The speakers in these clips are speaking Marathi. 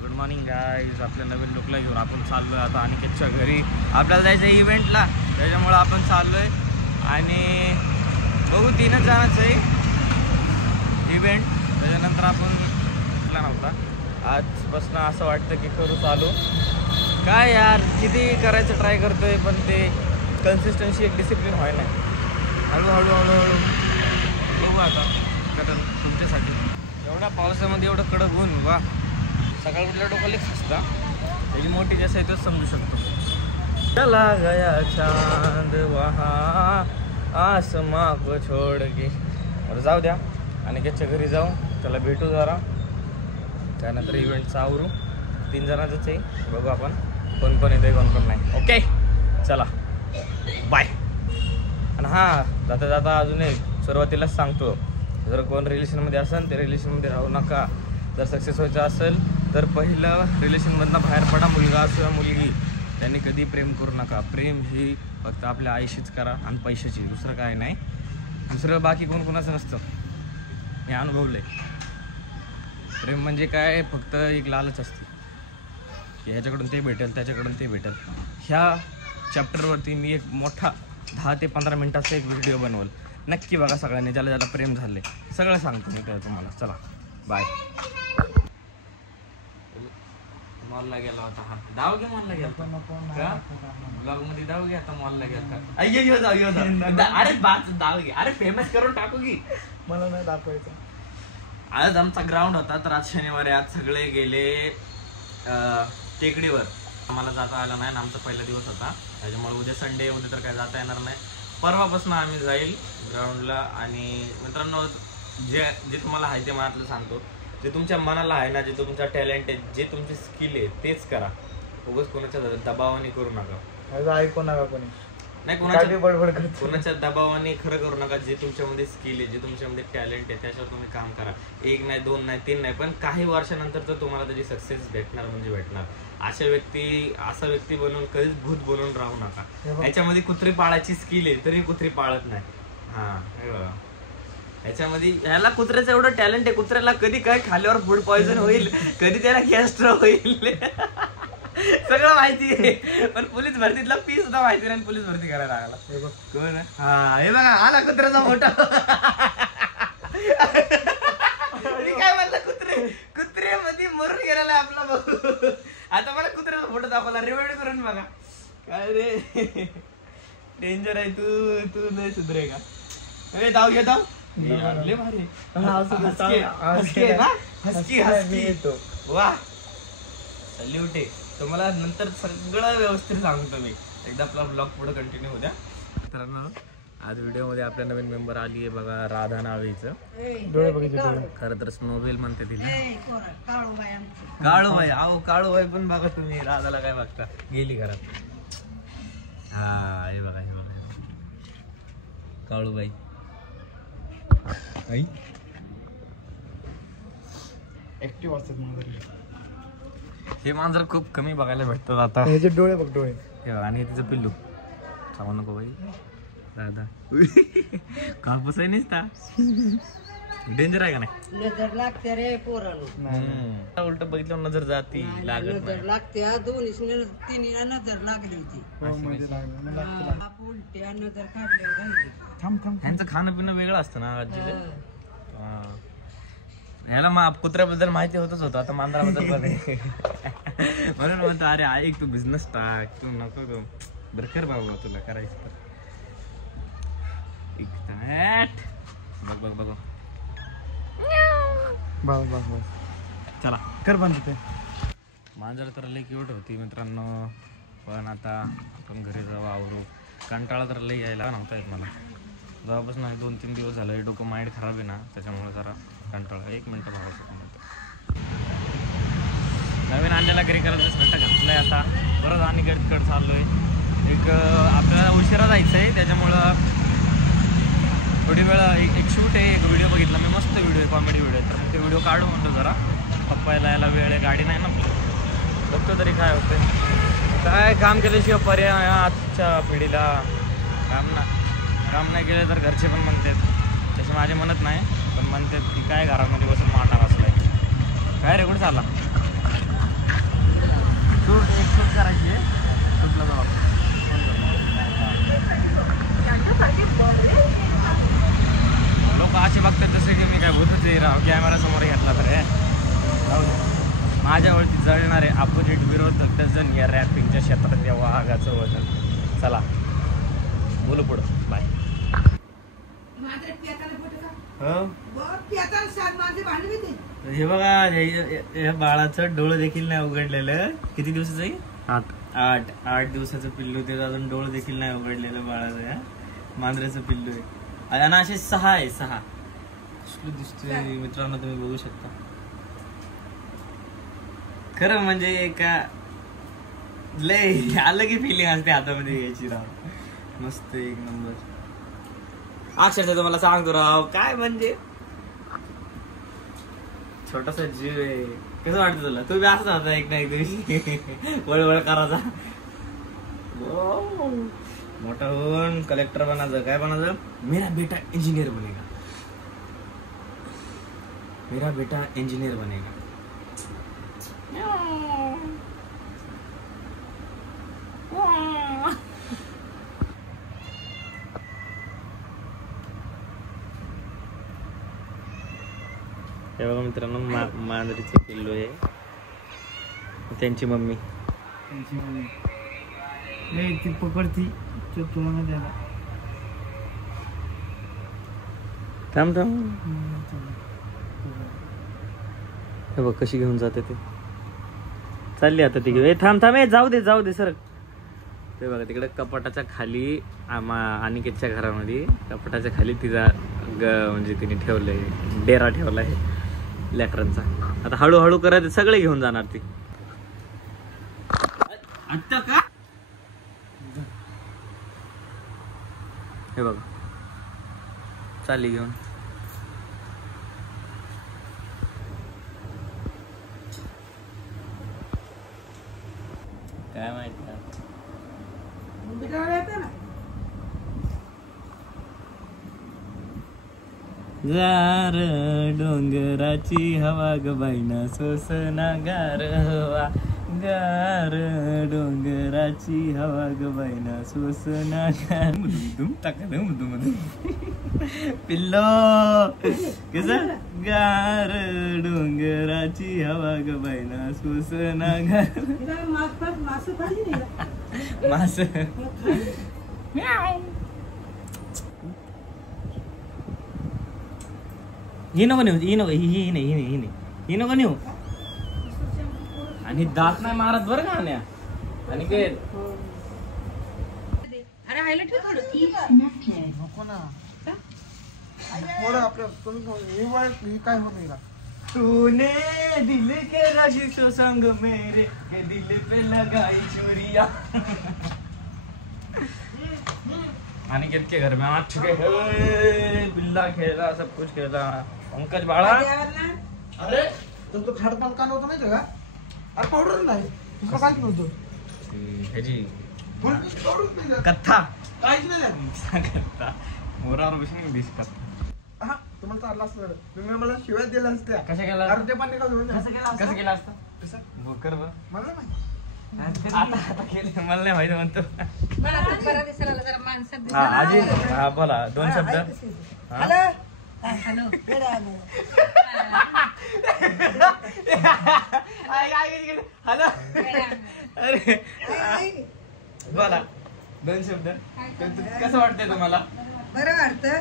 Good morning guys. आपल्या नवीन लुकला घेऊन आपण चाललो आहे आता अनिकेतच्या घरी. आपल्याला जायचं आहे इव्हेंटला, त्याच्यामुळं आपण चाललो आहे आणि बघू 3च जणांचं आहे इव्हेंट. त्याच्यानंतर आपण कुठला नव्हता. आजपासून असं वाटतं की करू चालू. काय यार किती करायचं ट्राय करतोय पण ते कन्सिस्टन्सी एक डिसिप्लिन व्हायला नाही. हळूहळू बघू आता कारण तुमच्यासाठी. एवढ्या पावसामध्ये एवढं कडक ऊन वा. सकाळ कुठल्या डोक्याला खसता त्याची मोठी जसं आहे तोच समजू शकतो. चला गया चांद वहा आसमां को छोड़ के. बरं जाऊ द्या अनिकेतच्या घरी जाऊ, त्याला भेटू जरा. त्यानंतर इव्हेंटचा आवरू. 3 जणांचंच आहे, बघू आपण कोण कोण येते कोण कोण नाही. ओके चला बाय. आणि हां जाता जाता अजून एक सुरुवातीलाच सांगतो, जर कोण रिलेशनमध्ये असेल ते रिलेशनमध्ये राहू नका. जर सक्सेस व्हायचं असेल तर पहिलं रिलेशनमधनं बाहेर पडा. मुलगा असो या मुलगी, त्यांनी कधी प्रेम करू नका. प्रेम ही फक्त आपल्या आईशीच करा आणि पैशाची, दुसरं काय नाही. दुसरं बाकी कोण कोणाचं नसतं, मी अनुभवलं आहे. प्रेम म्हणजे काय फक्त एक लालच असते की ह्याच्याकडून ते भेटेल त्याच्याकडून ते भेटेल. ह्या चॅप्टरवरती मी एक मोठा 10 ते 15 मिनिटाचा एक व्हिडिओ बनवल. नक्की बघा सगळ्यांनी, ज्याला ज्याला प्रेम झाले सगळं सांगतो मी त्या तुम्हाला. चला बाय. मॉलला गेला होता हा डाव घे. मॉलला गेला ब्लॉग मध्ये डाव घे. आता मॉलला गेला. अय्यो जाऊ अरे बाच डाव घे. अरे फेमस करून टाकू की, मला नाही दाखवायचं. आज आमचा ग्राउंड होता तर आज शनिवारी आज सगळे गेले टेकडीवर. आम्हाला जाता आलं नाही, आमचा पहिला दिवस होता त्याच्यामुळे उद्या संडे, उद्या तर काय जाता येणार नाही. परवापासून आम्ही जाईल ग्राउंडला. आणि मित्रांनो जे तुम्हाला आहे ते मनातलं सांगतो, जे तुमच्या मनाला आहे ना, जे तुमचा टॅलेंट आहे, जे तुमची स्किल आहे तेच करा. उगाच कोणाच्या दबावाने करू नका. ऐकू नका कोणी नाही, कोणाच्या दबावाने खरं करू नका. जे तुमच्यामध्ये स्किल आहे, जे तुमच्यामध्ये टॅलेंट आहे त्याच्यावर तुम्ही काम करा. 1 नाही 2 नाही 3 नाही, पण काही वर्षानंतर तर तुम्हाला त्याची सक्सेस भेटणार म्हणजे भेटणार. असा व्यक्ती बनून कधीच भूत बनून राहू नका. याच्यामध्ये कुत्री पाळायची स्किल आहे तरी कुत्री पाळत नाही. हा हे बघा, याच्यामध्ये ह्याला कुत्र्याचं एवढं टॅलेंट आहे. कुत्र्याला कधी काय खाल्यावर फूड पॉइझन होईल, कधी त्याला गॅस्ट्रो होईल सगळं माहिती आहे. पण पोलीस भरतीतला पी सुद्धा माहिती नाही, पोलीस भरती करायला लागला. कोण? हा हे बघा आला कुत्र्याचा मोठा. मी काय म्हणलं, कुत्र्यामध्ये मरून गेलेला आहे आपला भाऊ. आता मला कुत्र्याचा फोटो दाखवला, रिवाइंड करून बघा. काय रे डेंजर आहे तू नाही सुधरे का? अरे जाऊ घे जाऊ. वा सल्यूट आहे तुम्हाला. नंतर सगळं व्यवस्थित सांगतो मी. एकदा आपला ब्लॉग पुढे कंटिन्यू होत्या. मित्रांनो आज व्हिडिओमध्ये आपल्या नवीन मेंबर आली आहे बघा, राधा नावेचं. डोळे बघितले. खरं तर स्नोबेल म्हणते तिला. काळूबाई. अहो काळूबाई पण बघा तुम्ही, राधाला काय बघता. गेली घरात. हा हे बघा काळूबाई. ऍक्टिव्ह असतात मांजर. हे मांजर खूप कमी बघायला भेटतात आता. ह्याचे डोळे बघ, डोळे. आणि तिचं पिल्लू सांगू नको बाई. दादा कापूस आहे निसता. डेंजर आहे का नाही? नजर लागते रे पोरांना. उलट बघितलं नजर जाती लागत नजर लागते. 2-3 नजर लागली होती. उलट्या नजर काढल्या. ह्यांचं खाणं पिणं वेगळं असतं ना आजीचे. ह्याला मग कुत्र्याबद्दल माहिती होतच होतं, आता मांजराबद्दल म्हणून म्हणतो अरे ऐक तू बिझनेस टाक, तू नको तू बरकर बाबा तुला करायचं तर. बघ बघ बघ चला कर बंद ते. मांजर तर लई क्यूट होती मित्रांनो. पण आता आपण घरी जाऊ आवरू. कंटाळा तर लई यायला नव्हता येत मला. जेव्हापासून 2-3 दिवस झालं डोकं माइंड खराब आहे ना, त्याच्यामुळे जरा कंटाळा. 1 मिनटं भावाचं नवीन आणलेला घरी करायचं सट्टा घातलाय. आता परत आणि गडकड चाललोय. एक आपल्याला उशिरा जायचं आहे त्याच्यामुळं थोडी वेळ एक शूट आहे. एक व्हिडिओ बघितला मी, मस्त व्हिडिओ आहे, कॉमेडी व्हिडिओ. तर मग ते व्हिडिओ काढू म्हणतो जरा. पप्पायला यायला वेळ आहे, गाडी नाही ना. बघतो तरी काय होतं. काय काम केल्याशिवाय पर्याय आजच्या पिढीला. काम नाही केलं तर घरचे पण म्हणतात. तसे माझे म्हणत नाही, पण म्हणतात की काय घरामध्ये बसून माटा बसलाय. काय रे कुठे चालला? शूट करायची आहे शूटला जाऊ आपण. लोक असे बघतात जसं की मी काय भूतच आहे राव कॅमेरा समोर घेतला तर माझ्या ओळखी जळणारे अपोजिट विरोधक डझन या रॅपिंगच्या क्षेत्रात या वाघाचं वजन. चला बोलू पुढं बाय. हे बघा या बाळाचं डोळं देखील नाही उघडलेलं. किती दिवसाचं आहे? 8 दिवसाचं पिल्लू. ते अजून डोळं देखील नाही उघडलेलं बाळाचं. या मांजऱ्याचं पिल्लू आहे आणि असे 6 आहे. 6 कसलं दिसतोय मित्रांनो तुम्ही बघू शकता. खरं म्हणजे का लय अलग फिलिंग असते हातामध्ये घ्यायची राव. मस्त एक नंबर. अक्षरशः तुम्हाला सांगतो राव काय म्हणजे छोटासा जीव आहे. कसं वाटतं तुला? तू बी असंच होता एक ना एक दिवशी वळवळ करायचा. मोठा होऊन कलेक्टर बनायचं. काय बनायचं? मेरा बेटा इंजिनियर बनेगा. मेरा बेटा इंजिनियर बनेगा. हे बघा मित्रांनो मांजरीचे पिल्लू आहे. त्यांची मम्मी ती पकडती तुला नाही द्यायला. थांब. हे बघ कशी घेऊन जाते ते. चालली आता ती घेऊन. थांब जाऊ दे सर. ते बघा तिकडे कपाटाच्या खाली अनिकेतच्या घरामध्ये कपाटाच्या खाली तिचा म्हणजे तिने ठेवलंय डेरा ठेवलाय लेकरांचा. आता हळूहळू करत सगळे घेऊन जाणार ती. आता का हे बघा चालली घेऊन. काय माहिती गार डोंगराची हवा ग बाईना सोसना गार हवा. गार डोंगराची हवा ग बाईना सोसना गार. मुदुम टाकलं मुदुम पिल्लो कस. गार डोंगराची हवा ग बाईना सोसना गार. मास ही नको नेऊ. ही नको नेऊ. आणि दात नाही मारत बरं का आण्या. आणि काय नको ना काय होत नाही का. तूने दिल के रशिशो संग मेरे के दिल पे लगाई चोरिया. अनिकेत के घर में आ चुके हैं. बिल्ला खेला सब कुछ खेला. पंकज बाळा अरे तुमचं खाडपान का नव्हतं माहिती का. अरे पावडर नाही तुमचं काय नव्हतं. ह्याची पावडर कथा काहीच नाही. कथा मोरावर बसून दिसतात. हा तुम्हाला चाललं असतं तुम्ही मला शिवाय दिल्या असत्या. कशा केला? अरे ते पण कसं केला असता? कर बरं. मला नाही. आता केले मला नाही माहिती म्हणतो. हा आजी हा बोला 2 शब्द. हॅलो हॅलो अरे बोला 2 शब्द. कसं वाटतंय तुम्हाला? बरं वाटतं.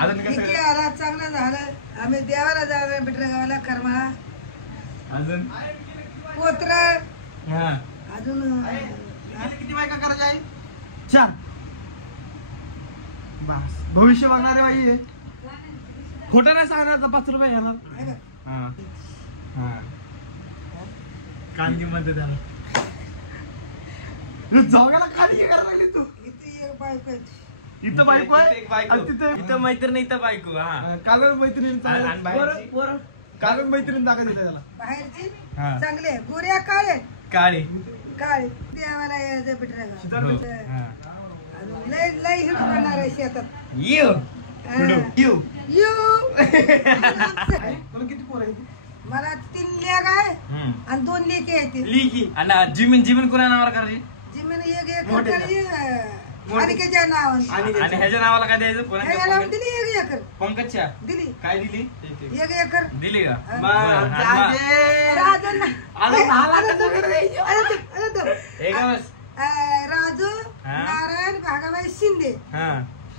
अजून कसं आला चांगलं झालं. आम्ही देवाला जाणार बिटरगावाला कर्मा अजून पोत्र हा अजून किती बायका करायच्या आहे? 4. बस भविष्य बघणारे बाई आहे. खोटं नाही सांगणार. 5 रुपये येणार. हा हा कांदी मध्ये त्याला जगाला खाली करायला लागली तू. किती एक बायको आहे. इथं बायको आहे एक बायको. आणि तिथे इथं मैत्रीण इथं बायको. हा कागद मैत्रीण आणि बाहेरची? कागद मैत्रीण दाखवते त्याला. बाहेरची हा. चांगले गोऱ्या काळे काळी काळे देवाला यायचं बिटरगाव. हो. हा. अजून लय लय हिडू करणार आहे शेतात. येऊ हा. येऊ यू तुला किती पोर आहे? मला 3 लेक आहे हम्म. आणि 2 लेकी आहेत लिकी आणि जिमीन कोणा नावावर करायची जिमीन एक एकर मोठे का? करायची, मोठे. अनिकेच्या नावानं आणि ह्याच्या नावाला काय द्यायचं ह्याच्या नावानं कोणाच्या दिली 1 एकर पंकजच्या दिली काय दिली 1 एकर दिली का हा. बरं, हा, मग. राजू ना अजून 10 लाखाचं घर द्यायचं. हे का बस राजू हा. नारायण भागाबाई शिंदे हा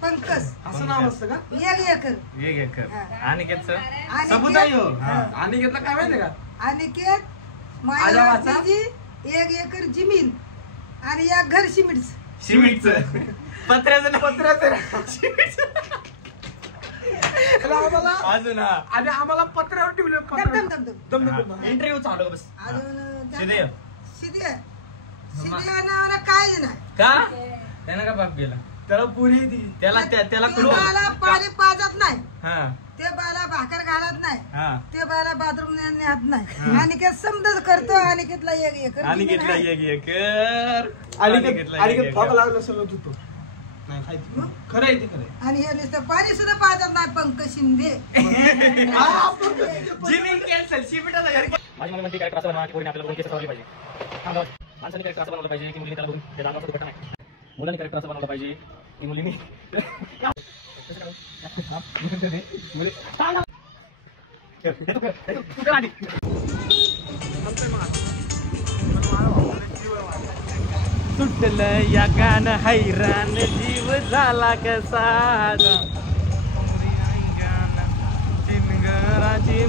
पंकज असं नाव असतं का 1 एकर एक एकर हा. आणि कसं आणि सबूत ते- आहे हो. हा. आणि घेतलं काय माहिती का अनिकेत आजा वाचा. माझी 1 एकर जमीन आणि 1 घर सिमेंट सिमेंटचं पत्र्याचं नाही. आम्हाला अजून हा. आणि आम्हाला पत्र्यावर ठेवले इंटरव्ह्यू चालू आहे बस अजून शिदे. शिदे शिदे नावाला काय नाही का त्यानं का बाप गेला त्याला पुरी दी त्याला त्याला ते कुठं बाला पाणी पाजत नाही हा ते बाला भाकर घालत नाही हा ते बाला बाथरूम नेत नाही अनिकेत समजच करतो अनिकेतला 1 एकर आणि जमीन घेतला आहे. 1 एकर आणि फॉग लागलं सगळं होतो नाही खायचं खरं आहे ते खरं आहे. आणि हे नुसतं पाणी सुद्धा पाजत नाही पंकज शिंदे जिमिंग कॅन्सल शिमिटाचा घरी माझी मुली म्हणते कॅरेक्टर असं बनवा की पोरीने आपल्याला बघून केस ठरवली पाहिजे थांबा. माणसाने कॅरेक्टर असं बनवलं पाहिजे की मुलीने त्याला बघून ते दांगाचं दुपट्टा नाही मुलांनी कॅरेक्टर असं बनवलं पाहिजे की मुलींनी सुटलं या गाणं हैराण जीव झाला कसा चिनगराची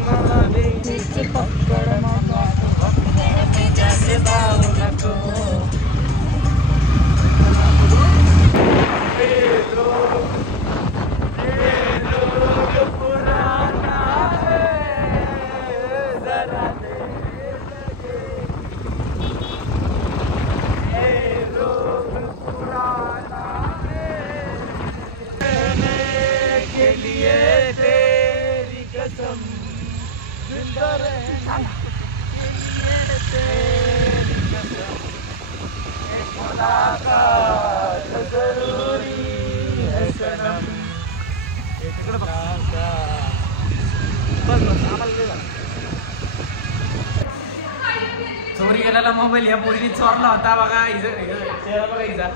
चोरी गेलेला मोबाईल या पोरीने चोरला होता बघा चेहरा बघा हिचा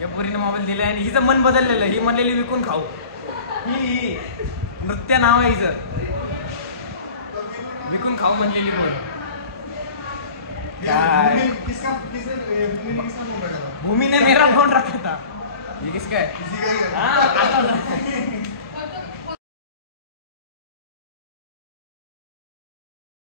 या पोरीने मोबाईल दिलाय आणि हिचं मन बदललेलं ही म्हणलेली विकून खाऊ ही नृत्य नाव आहे हिचं विकून खाऊ म्हणलेली कोण काय भूमी ने मेरा फोन रखा था ये किसका है हाँ, आता था।